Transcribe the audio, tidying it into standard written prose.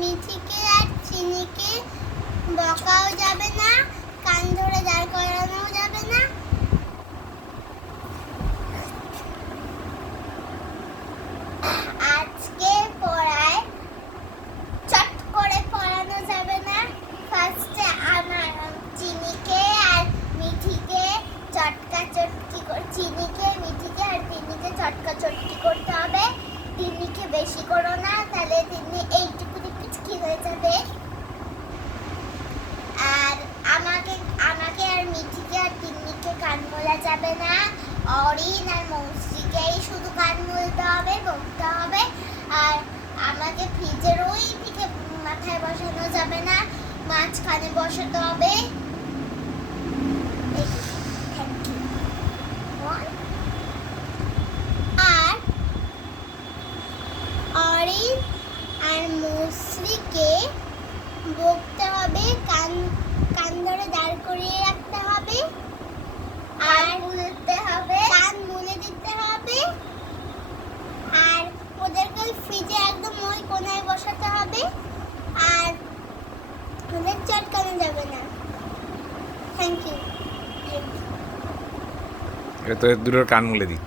মিঠিকে আর চিনিকে বকাও যাবে না, কান ধরে দাঁড় করানোও যাবে না। আজকে পড়ায় চট করে পড়ানো যাবে না। ফার্স্টে আমার চিনিকে আর মিঠিকে চিনিকে মিঠিকে আর তিন্নিকে চটকা চটকি করতে হবে। তিন্নিকে বেশি করো না, তাহলে তিন্নি এইটুকু কি হয়ে যাবে। আর আমাকে আর মিঠিকে আর তিন্নিকে কান মোলা যাবে না। অরিন আর মৌসিকেই শুধু কান মুলতে হবে, বকতে হবে। আর আমাকে ফ্রিজের ওই দিকে মাথায় বসানো যাবে না, মাঝখানে বসাতে হবে। আর অরিন আর মৌসিকে বকতে হবে, কান ধরে দাঁড় করিয়ে রাখতে হবে, আর মুলতে হবে, কান মুলে দিতে হবে। আর ওদেরকে ফ্রিজে একদম ওই কোনায় বসাতে হবে। আর ওদের চটকানো যাবে না। Thank you. এটা তো দুটোর কান মুলে দিই।